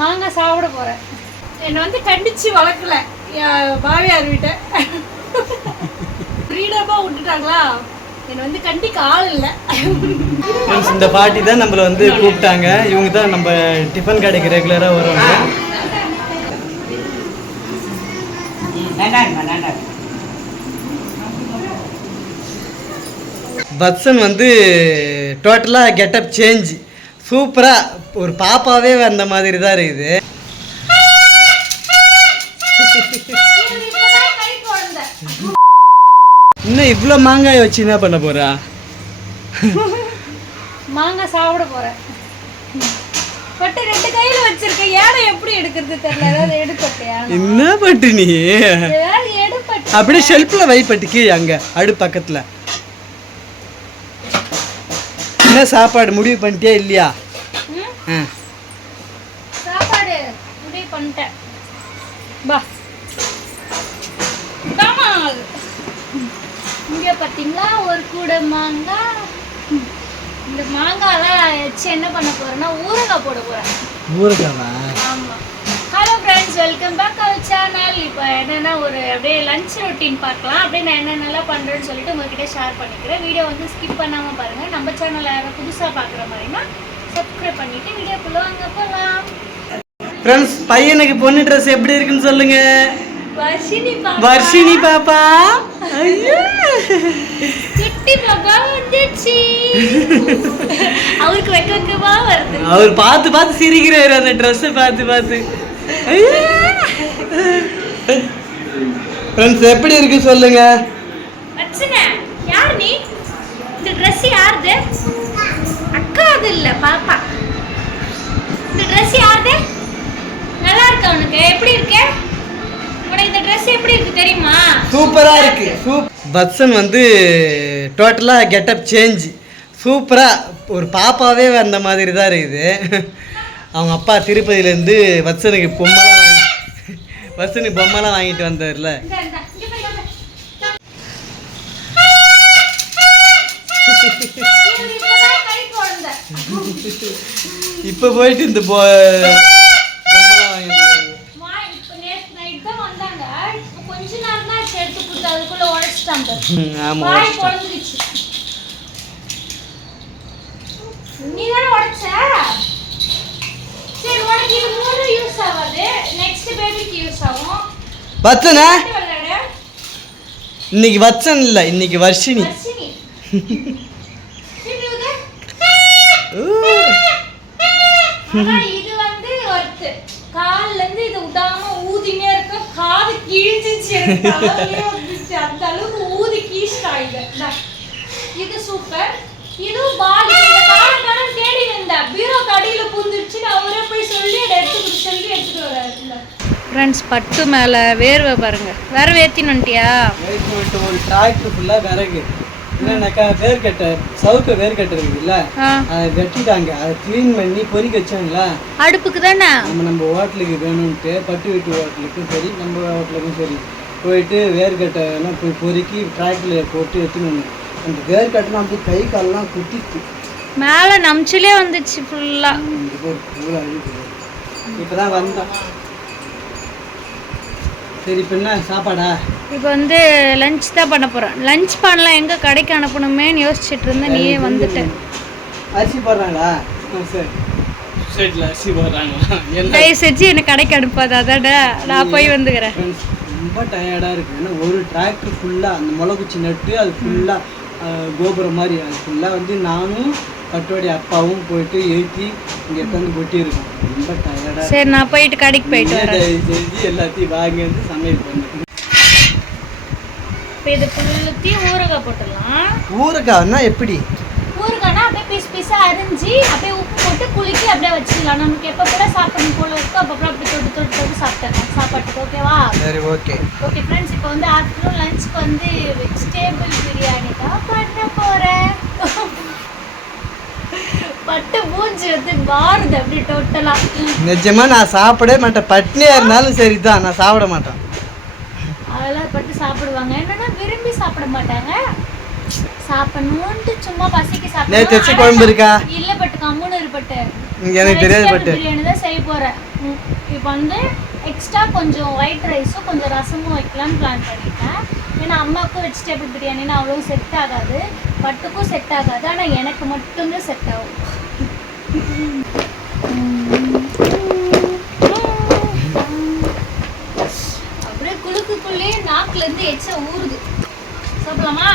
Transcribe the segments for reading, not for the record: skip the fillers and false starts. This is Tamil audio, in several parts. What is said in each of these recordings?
மாங்காய் சாப்பிட போறேன். என்னை வந்து கண்டிச்சு வளர்க்கல பாவியார் வீட்டை ஃப்ரீடமா விட்டுட்டாங்களா, என்னை வந்து கண்டிக்க ஆள் இல்லை. இந்த பாட்டி தான் நம்மளை வந்து கூப்பிட்டாங்க. இவங்க தான் நம்ம டிஃபன் கடைக்கு ரெகுலராக வருவாங்க. வத்சன் வந்து டோட்டலாக கெட்டப் சேஞ்ச், சூப்பராக ஒரு பாப்பாவே வந்த மாதிரி தான் இருக்குது. இன்னும் இவ்வளோ மாங்காய் வச்சு என்ன பண்ண போறா? மாங்காய் சாப்பிட போறேன். பட்டு 2 கையில வச்சிருக்கேன். யாரை எப்படி எடுக்கிறது தெரியல. ஏதாவது எடுப்பட்டியா? என்ன பட்டு நீ? ஏதாவது எடுப்பட்டு அப்படியே ஷெல்ஃப்ல வை பட்டுக்கு அங்க அடு பக்கத்துல. என்ன சாப்பாடு முடிவு பண்ணிட்டியா இல்லையா? சாப்பாடு முடிவு பண்ணிட்டேன். பா இங்கே பார்த்தீங்களா ஒரு கூட மாங்காய். இந்த மாங்காயெல்லாம் வச்சு என்ன பண்ண போறேன்னா ஊறுகாய் போட போறேன். ஊறுகாவா? ஆமாம். Hello friends, welcome back our channel. இப்போ என்னென்னா ஒரு அப்படியே லஞ்ச் ரொட்டீன் பார்க்கலாம். அப்படியே நான் என்னென்னலாம் பண்ணுறேன்னு சொல்லிட்டு உங்ககிட்ட ஷேர் பண்ணிக்கிறேன். வீடியோ வந்து ஸ்கிப் பண்ணாமல் பாருங்கள். நம்ம சேனலில் யாரும் புதுசாக பார்க்குற மாதிரினா சப்ஸ்கிரைப் பண்ணிவிட்டு வீடியோக்குள்ளே வாங்க போகலாம். ஃப்ரெண்ட்ஸ், பையனுக்கு பொண்ணு ட்ரெஸ் எப்படி இருக்குன்னு சொல்லுங்க. வர்ஷினி பாப்பா குட்டி பாப்பா வந்துச்சு. அவருக்கு வெக்கமா வருது. அவர் பார்த்து சிரிக்கிறாரு அந்த ட்ரெஸ்ஸை பார்த்து. ஃப்ரெண்ட்ஸ், எப்படி இருக்கு சொல்லுங்க. வச்சனே யார் நீ? இந்த ட்ரெஸ் யாருது? அக்கா அது இல்ல பாப்பா. இந்த ட்ரெஸ் யாருது? நல்லா இருக்கு. உனக்கு எப்படி இருக்கு? இந்த ட்ரெஸ் எப்படி இருக்கு தெரியுமா? சூப்பரா இருக்கு. வத்சன் வந்து டோட்டலா கெட்டப் சேஞ்ச், சூப்பரா ஒரு பாப்பாவே வந்த மாதிரி தான் இருக்குது. அவங்க அப்பா திருப்பதியிலேருந்து வத்சனுக்கு பொம்மைலாம் வாங்கிட்டு வந்தார்ல. இப்போ போயிட்டு இந்த பொம்மைலாம் வாங்கிட்டு இன்னைக்கு வச்சன் இல்ல, இன்னைக்கு வர்ஷினி. இது வந்து ஒருத்து கால்ல இருந்து இது விடாம ஊதினே இருக்க. காது கிழிஞ்சிச்சு. அந்த அளவுக்கு ஊதி கீழ்ச்சாயில. இது சூப்பர். இது பாலி. இந்த காலம் தேடி வந்த பீரோ கடையில புந்துச்சு. அவரே போய் சொல்லி எடுத்துட்டு வராரு. ஃப்ரெண்ட்ஸ், பட்டு மேல வேர்வை பாருங்க. வேர்வை ஏத்தின்னு வந்துட்டியா? ஒரு டிராக்டர் ஃபுல்லா விறகு. என்னன்னாக்கா சவுக்க வேர்க்கட்டை இருக்குல்ல, அதை வெட்டிட்டாங்க. அதை கிளீன் பண்ணி பொறிக்க வச்சாங்களா அடுப்புக்கு தானே. நம்ம ஹோட்டலுக்கு வேணும்ட்டு பட்டு வீட்டு ஹோட்டலுக்கும் சரி நம்ம ஹோட்டலுக்கும் சரி போயிட்டு வேர்க்கட்டை எல்லாம் போய் பொறுக்கி டிராக்டரில் போட்டு எடுத்துன்னு அந்த வேர்க்கட்டை அப்படி கை காலெல்லாம் குத்திட்டு மேலே நம்ச்சிலே வந்துச்சு ஃபுல்லா. இப்போதான் வந்தோம். சரி, இப்போ என்ன சாப்பாடா? இப்போ வந்து லஞ்ச் தான் பண்ண போகிறேன். லஞ்ச் பண்ணலாம், எங்கே கடைக்கு அனுப்பணுமேன்னு யோசிச்சுட்டு இருந்தேன். நீயே வந்துட்டேன். அரிசி போடுறாங்களா? சரி, அரிசி போடுறாங்களா? தயவு செஞ்சு என்னை கடைக்கு அனுப்பாது. அதோட நான் போய் வந்துக்கிறேன். ரொம்ப டயர்டாக இருக்குது. ஏன்னா ஒரு டிராக்டர் ஃபுல்லாக அந்த முளைக்குச்சி நட்டு அது ஃபுல்லாக கோபுரம் மாதிரி அது ஃபுல்லாக வந்து நானும் பட்டோடைய அப்பாவும் போயிட்டு ஏற்றி இங்கே எடுத்து கொட்டியிருக்கோம். ரொம்ப டயர்டாக. சரி, நான் போயிட்டு கடைக்கு போயிட்டு வரேன். செஞ்சு எல்லாத்தையும் வாங்கி வந்து சமையல் பண்ணி இப்போ இது ஃபுல்லத்தையும் ஊறுகாய் போட்டுடலாம். ஊறுகாய்னா எப்படி? ஊறுகாய்னா அப்படியே பீஸாக அரிஞ்சு அப்படியே உப்பு போட்டு குலுக்கி அப்படியே வச்சுக்கலாம். நமக்கு எப்போ கூட சாப்பிடணும் போல இருக்கும். அப்போ அப்படி தொட்டு சாப்பிட்டேன் சாப்பாட்டுக்கு. ஓகேவா? சரி, ஓகே ஃப்ரெண்ட்ஸ், இப்போ வந்து ஆஃப்டர்நூன் லஞ்சுக்கு வந்து வெஜிடேபிள் பிரியாணி தான் பண்ண போகிறேன். பட்டு மூஞ்சி வந்து மாறுது அப்படி டோட்டலா. நிஜமா நான் சாப்பிடவே மாட்டேன். பட்னியா இருந்தாலும் சரி தான், நான் சாப்பிட மாட்டேன். அதெல்லாம் பட்டு சாப்பிடுவாங்க. என்னன்னா விரும்பி சாப்பிட மாட்டாங்க. சாப்பிடணும்னு சும்மா பசிக்கு சாப்பிடுவாங்க. குழம்பு இருக்கா? இல்ல பட்டு கம்முன்னு இருப்பட்டு எனக்கு தெரியாது. பட்டு பிரியாணி தான் செய்ய போறேன். போறேன். இப்போ வந்து எக்ஸ்ட்ரா கொஞ்சம் ஒயிட் ரைஸும் கொஞ்சம் ரசமும் வைக்கலாம்னு பிளான் பண்ணிட்டேன். ஏன்னா அம்மாவுக்கும் வெஜிடபிள் பிரியாணின்னு அவ்வளோ செட் ஆகாது, பட்டுக்கும் செட் ஆகாது, ஆனால் எனக்கு மட்டும்தான் செட் ஆகும். அப்படியே குளுக்குள்ளே நாக்குலேருந்து எச்ச ஊறுது. சாப்பிடலாமா?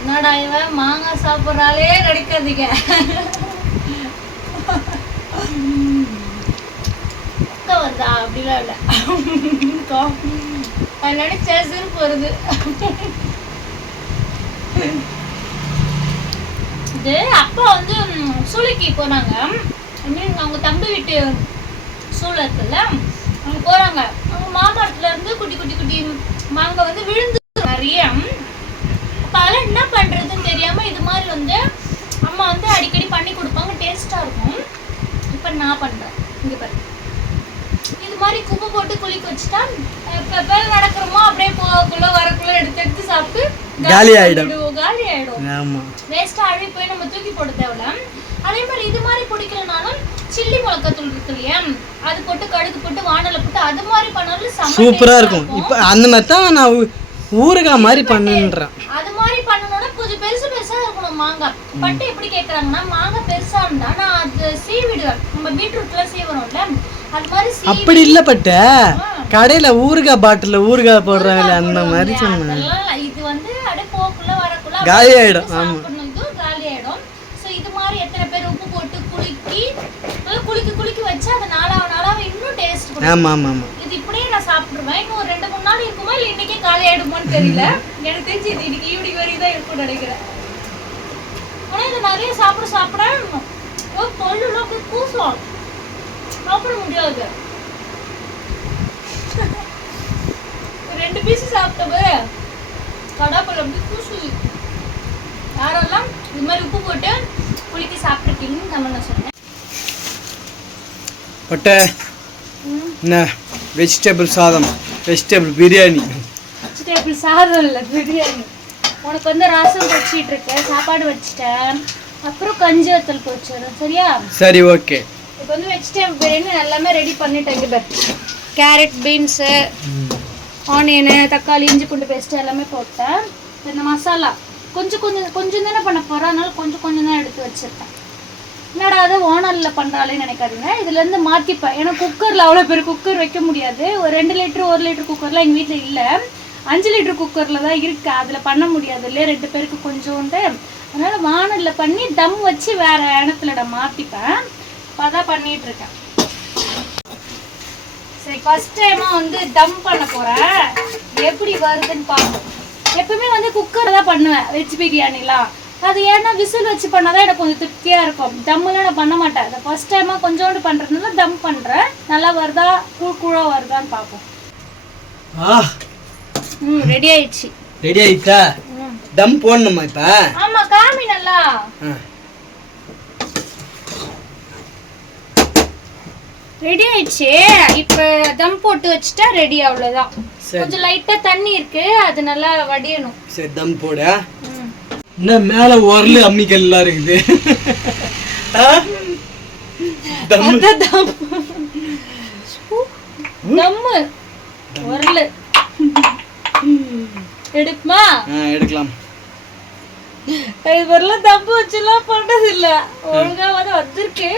என்னடா இவன் மாங்காய் சாப்பிட்றாலே கிடைக்காதீங்க. வருதா அப்படிலாம் இல்லை, நினைச்சா சிரிப்பு வருது. இது அப்பா வந்து சூளைக்கு போனாங்க. அவங்க தம்பி வீட்டு சூளை இருக்குல்ல, அவங்க போறாங்க. அவங்க மாமரத்துல இருந்து குட்டி குட்டி குட்டி மாங்காய் வந்து விழுந்து நிறைய. அதெல்லாம் என்ன பண்றதுன்னு தெரியாம இது மாதிரி வந்து அம்மா வந்து அடிக்கடி பண்ணி கொடுப்பாங்க, டேஸ்டா இருக்கும். இப்ப நான் பண்றேன். இங்க பாரு, இது மாதிரி குப்பை போட்டு குளிக்க வச்சுட்டா எப்ப நடக்கிறோமோ அப்படியே போகக்குள்ள வரக்குள்ள எடுத்து எடுத்து சாப்பிட்டு காலி ஆயிடும். வேஸ்டா அழுவி போய் நம்ம தூக்கி போட தேவையில்ல. அதே மாதிரி இது மாதிரி பிடிக்கலனாலும் சில்லி மிளகாத்தூள் இருக்கு இல்லையா, அது போட்டு கடுகு போட்டு வானல போட்டு அது மாதிரி பண்ணாலும் சூப்பரா இருக்கும். இப்ப அந்த மாதிரி தான் நான் ஊறுகாய் மாதிரி பண்ணுன்றேன். அது மாதிரி பண்ணணும்னா கொஞ்சம் பெருசு பெருசா இருக்கணும் மாங்காய். பட்டு எப்படி கேக்குறாங்கன்னா மாங்காய் பெருசா இருந்தா நான் அது சீவிடுவேன். நம்ம பீட்ரூட்ல சீவறோம்ல, அது மாதிரி அப்படி இல்ல. பட்ட கடையில ஊறுகாய் பாட்டில ஊறுகாய் போடுறாங்க அந்த மாதிரி சொன்னேன். இது வந்து அட போக்குள்ள வரக்குள்ள காலி ஆயிடும். ஆமா, காலி ஆயிடும். சோ இது மாதிரி எத்தனை பேர் உப்பு போட்டு குலுக்கி வச்சா அது நாளாவ இன்னும் டேஸ்ட் கொடுக்கும். ஆமா ஆமா ஆமா. இது இப்படியே நான் சாப்பிடுவேன். இன்னும் 2-3 நாள் இருக்குமா இல்ல இன்னைக்கே காலி ஆயிடுமோன்னு தெரியல. எனக்கு தெரிஞ்சு இது இன்னைக்கு ஈவினிங் வரைக்கும் தான் இருக்கும்னு நினைக்கிறேன். ஆனா இது நிறைய சாப்பிட தொல்லுல போய் கூசும், சாப்பிட முடியாது. 2 பீஸ் சாப்பிட்டது கடாப்பல் அப்படி கூசுது. யாரெல்லாம் இது மாதிரி உப்பு போட்டு குளிக்க சாப்பிட்ருக்கீங்கன்னு நான் சொன்னேன். பட்ட என்ன வெஜிடபிள் சாதம், வெஜிடபிள் பிரியாணி. வெஜிடபிள் சாதம் இல்லை, பிரியாணி. உனக்கு வந்து ரசம் வச்சிட்டு இருக்கேன், சாப்பாடு வச்சுட்டேன், அப்புறம் கஞ்சி வத்தல் போச்சிடும். சரியா? சரி, ஓகே. இப்போ வந்து வெஜிடபிள் பிரியாணி எல்லாமே ரெடி பண்ணிட்டேன். கேரட், பீன்ஸு, ஆனியனு, தக்காளி, இஞ்சி பூண்டு பேஸ்ட்டு எல்லாமே போட்டேன். இந்த மசாலா கொஞ்சம் தானே பண்ண போகிறேன், அதனால கொஞ்சம் தான் எடுத்து வச்சுருக்கேன். என்னடா அதை ஓனரில் பண்ணுறாளேன்னு நினைக்காதீங்க, இதுலேருந்து மாற்றிப்பேன். ஏன்னா குக்கரில் அவ்வளோ பேர் குக்கர் வைக்க முடியாது. ஒரு 2 லிட்டர் 1 லிட்டர் குக்கர்லாம் எங்கள் வீட்டில் இல்லை, 5 லிட்டர் குக்கரில் தான் இருக்குது. அதில் பண்ண முடியாது இல்லையா, 2 பேருக்கு கொஞ்சோண்டு. அதனால் வானலில் பண்ணி தம் வச்சு வேறு இடத்துல மாற்றிப்பேன். இப்போ அதான் பண்ணிகிட்ருக்கேன். சரி, ஃபஸ்ட் டைமாக வந்து தம் பண்ண போகிறேன். எப்படி வருதுன்னு பார்ப்போம். எப்பவுமே வந்து குக்கர் தான் பண்ணுவேன் வெஜ் பிரியாணிலாம். அது ஏன்னா விசில் வச்சு பண்ணாதான் எனக்கு கொஞ்சம் திருப்தியாக இருக்கும். தம்முலாம் நான் பண்ண மாட்டேன். அதை ஃபஸ்ட் டைமாக கொஞ்சோண்டு பண்ணுறதுனால தம் பண்ணுறேன். நல்லா வருதா, கூழா வருதான்னு பார்ப்போம். ரெடி ஆயிடுச்சு. ரெடி ஆயிடுச்சா? தம் போடணுமா இப்போ? ஆமாம், காமி நல்லா. ரெடி ஆயிடுச்சு. இப்போ தம் போட்டு வச்சுட்டா ரெடி, அவ்வளோதான். கொஞ்சம் லைட்டா தண்ணி இருக்கு, அது நல்லா வடியணும். சரி, தம் போட. என்ன மேல உரல் அம்மிக்கல்லாம் இருக்குது. உரல் எடுக்குமா? எடுக்கலாம். இதுவரைலாம் தம்பு வச்சுலாம் பண்ணது இல்ல. ஒழுங்கா வந்து வந்திருக்கு.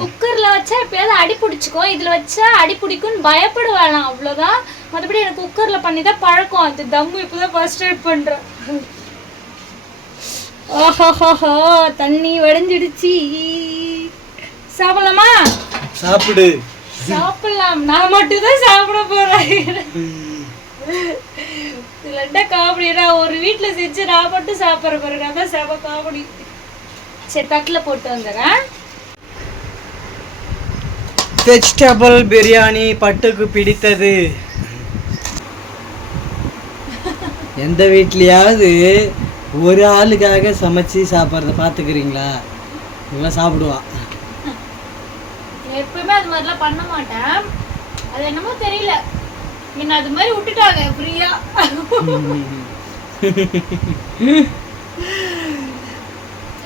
குக்கர்ல வச்சா எப்பயாவது அடி பிடிச்சிக்கோ, இதுல வச்சா அடி பிடிக்கும்னு பயப்பட வேணாம், அவ்வளவுதான். மற்றபடி எனக்கு குக்கர்ல பண்ணிதான் பழக்கம். அது தம்மு இப்பதான் ஃபர்ஸ்ட் டைம் பண்றேன். ஓஹோஹோ, தண்ணி வடிஞ்சிடுச்சு. சாப்பிடலாமா? சாப்பிடு. சாப்பிடலாம். நான் மட்டும் தான் சாப்பிட போறேன். இல்லட்டா காமெடியா ஒரு வீட்டுல செஞ்சு நான் மட்டும் சாப்பிட்ற பாருங்க, அதான் செம காமெடி. சரி, தட்டுல போட்டு வந்துடுறேன். வெஜிடபிள் பிரியாணி பட்டுக்கு பிடித்தது. எந்த வீட்லயாவது ஒரு ஆளுக்காக சமைச்சு சாப்பிட்றத பார்த்துக்கிறீங்களா? இவன் சாப்பிடுவா. எப்பவுமே அது மாதிரிலாம் பண்ண மாட்டேன். அது என்னமோ தெரியல, என்ன அது மாதிரி விட்டுட்டாங்க ஃப்ரீயா.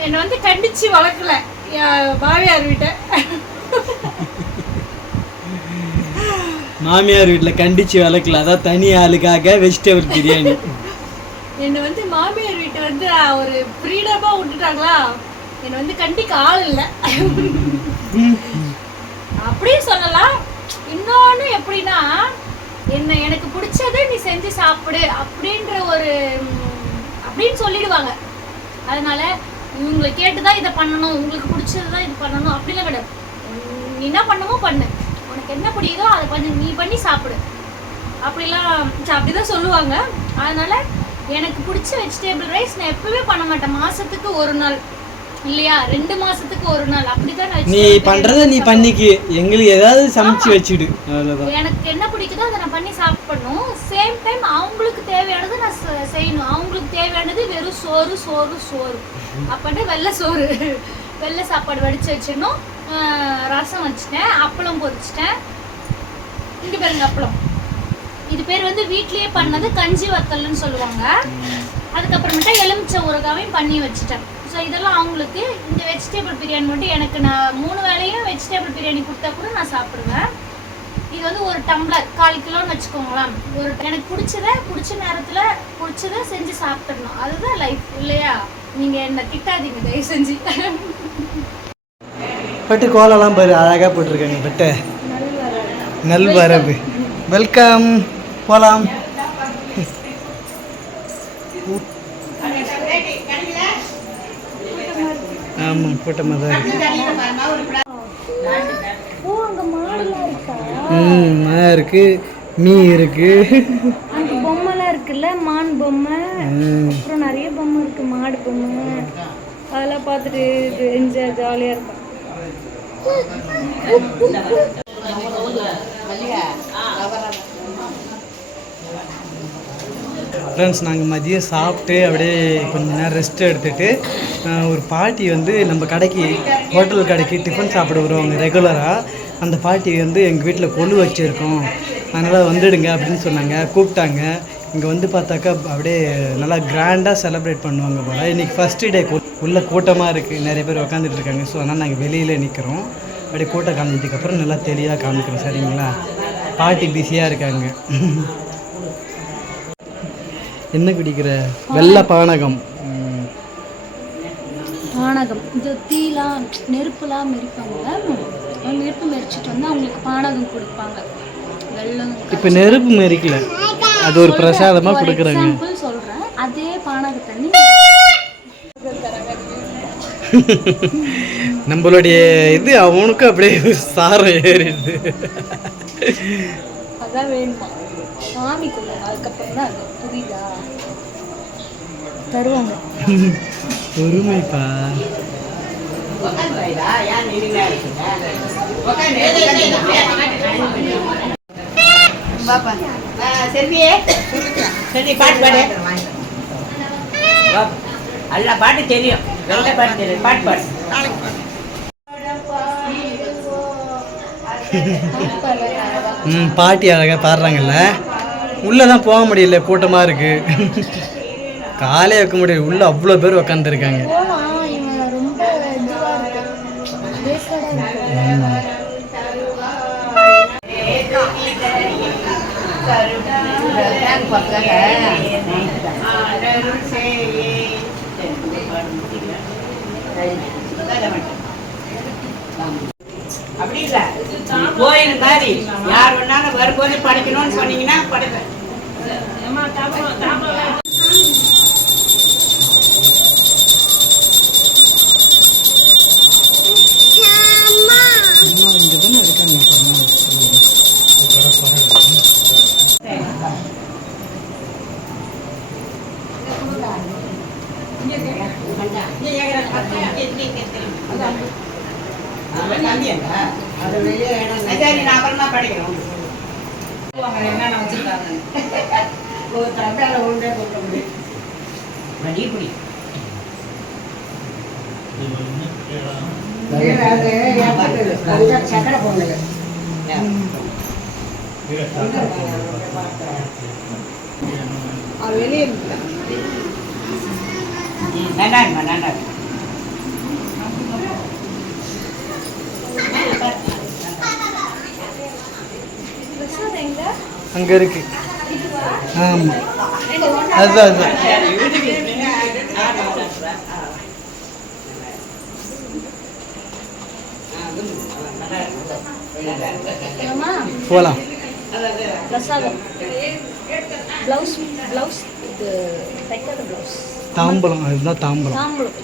என்ன வந்து கண்டிச்சு வளர்க்கல பாவியார் வீட்டை. மாமியார் வீட்டில் கண்டிச்சு வளர்க்கல, அதான் தனி ஆளுக்காக வெஜிடபிள் பிரியாணி. என்னை வந்து மாமியார் வீட்டை வந்து ஒரு ஃப்ரீடமாக விட்டுட்டாங்களா, என்னை வந்து கண்டிக்க ஆள் இல்லை அப்படியும் சொல்லலாம். இன்னொன்று எப்படின்னா, எனக்கு பிடிச்சதை நீ செஞ்சு சாப்பிடு அப்படின்ற அப்படின்னு சொல்லிடுவாங்க. அதனால இவங்களை கேட்டுதான் இதை பண்ணணும், உங்களுக்கு பிடிச்சதுதான் இது பண்ணணும் அப்படிலாம் கிடையாது. நீ என்ன பண்ணமோ பண்ணு, உனக்கு என்ன பிடிக்குதோ அதை பண்ணு, நீ பண்ணி சாப்பிடு அப்படிலாம் அப்படிதான் சொல்லுவாங்க. அதனால எனக்கு பிடிச்ச வெஜிடேபிள் ரைஸ் நான் எப்பவுமே பண்ண மாட்டேன். மாசத்துக்கு ஒரு நாள் இல்லையா, 2 மாசத்துக்கு ஒரு நாள் அப்படிதான். நீ பண்றத நீ பண்ணிக்கு, எங்களுக்கு ஏதாவது சமைச்சு வச்சுடு, அவ்வளவுதான். எனக்கு என்ன பிடிக்குதோ அதை நான் பண்ணி சாப்பிடணும். சேம் டைம் அவங்களுக்கு தேவையானது நான் செய்யணும். அவங்களுக்கு தேவையானது வெறும் சோறு சோறு சோறு அப்படின்ட்டு வெள்ளை சாப்பாடு வடிச்சு வச்சிடணும். ரசம் வச்சுட்டேன், அப்பளம் பொரிச்சிட்டேன். இங்க பாருங்க அப்பளம், இது பேர் வந்து வீட்லயே பண்ணது கஞ்சி வத்தல்னு சொல்லுவாங்க. அதுக்கப்புறமேட்டா எலுமிச்சை ஊறுகாவையும் பண்ணி வச்சுட்டேன். ஸோ இதெல்லாம் அவங்களுக்கு. இந்த வெஜிடேபிள் பிரியாணி மட்டும் எனக்கு நான் 3 வேளையும் வெஜிடேபிள் பிரியாணி கொடுத்தா கூட நான் சாப்பிடுவேன். இது வந்து ஒரு டம்ளர் 1/4 கிலோன்னு வச்சுக்கோங்களேன். எனக்கு பிடிச்ச நேரத்தில் பிடிச்சதை செஞ்சு சாப்பிடணும், அதுதான் லைஃப் இல்லையா. நீங்கள் என்ன திட்டாதீங்க தயவு செஞ்சு. பட்டு கோலம்லாம் பாரு அழகாக போட்டிருக்காங்க. பட்டு நல்வரவு. வெல்கம், போகலாம். ஆமாம், கூட்டமாக தான் இருக்கு. மீ இருக்கு, அங்கே பொம்மைலாம் இருக்குல்ல, மான் பொம்மை, அப்புறம் நிறைய பொம்மை இருக்கு, மாடு பொம்மை. அதெல்லாம் பார்த்துட்டு என்ஜாய் ஜாலியாக இருக்கும். ஃப்ரெண்ட்ஸ், நாங்கள் மதியம் சாப்பிட்டு அப்படியே கொஞ்சம் நேரம் ரெஸ்ட் எடுத்துகிட்டு ஒரு பாட்டி வந்து நம்ம கடைக்கு, ஹோட்டல் கடைக்கு டிஃபன் சாப்பிட வருவாங்க ரெகுலராக. அந்த பாட்டி வந்து எங்கள் வீட்டில் கொலு வச்சுருக்கோம், அதனால் வந்துடுங்க அப்படின்னு சொன்னாங்க, கூப்பிட்டாங்க. இங்கே வந்து பார்த்தாக்கா அப்படியே நல்லா கிராண்டாக செலிப்ரேட் பண்ணுவாங்க போல். இன்றைக்கி ஃபஸ்ட்டு டே உள்ள கூட்டமாக இருக்குது, நிறைய பேர் உக்காந்துட்டு இருக்காங்க. ஸோ அதனால் நாங்கள் வெளியில் நிற்கிறோம். அப்படியே கூட்டம் காமிச்சதுக்கப்புறம் நல்லா தெளிவாக காமிக்கிறோம், சரிங்களா. பாட்டி பிஸியாக இருக்காங்க. என்ன குடிக்கிற? வெள்ளை பானகம். பானகம் இந்த தீலாம் நெருப்புலாம் மெரிப்பாங்க, நெருப்பு மெரிச்சிட்டு வந்து அவங்களுக்கு பானகம் கொடுப்பாங்க. வெள்ளம் இப்போ நெருப்பு மெரிக்கல, அது ஒரு பிரசாதமாக கொடுக்குறாங்க. சொல்கிறேன், அதே பானக தண்ணி நம்மளுடைய இது அவனுக்கு அப்படியே சாரம் ஏறிடுது. அதான் வேணுமா சாமிக்குள்ள, அதுக்கப்புறம் தான் அது புரியுதா தருவாங்க. பொறுமைப்பா. அல்ல பாட்டு தெரியும், வெள்ளை பாட்டு தெரியும், பாட்டு பாடு. பாட்டி அழகாக பாடுறாங்கல்ல. உள்ளே தான் போக முடியல, கூட்டமாக இருக்குது. காலே வைக்க முடியல, உள்ளே அவ்வளோ பேர் உக்காந்துருக்காங்க. அப்படி இல்லை, கோயில் மாதிரி யார் வேணாலும் வரும்போது படிக்கணும்னு சொன்னீங்கன்னா படிப்பேன். இங்கே தானே இருக்காங்க. சரி, நான் அப்புறமா படிக்கிறோம். என்னென்ன வச்சிருக்காங்க ஒரு தட்டால ஒன்றே போட்ட முடியும். மடிப்படி சக்கரை போடுங்க. வெளியே நல்லா இருக்குமா? நல்லா இருக்கு. அங்கே இருக்கு. ஆமாம், அதுதான் அதுதான். போகலாம். பிரசாதம் ப்ளவுஸ் ப்ளவுஸ் இது தைக்காத ப்ளவுஸ் தாம்பலம், அதுதான் தாம்பலம். தாம்பூலம்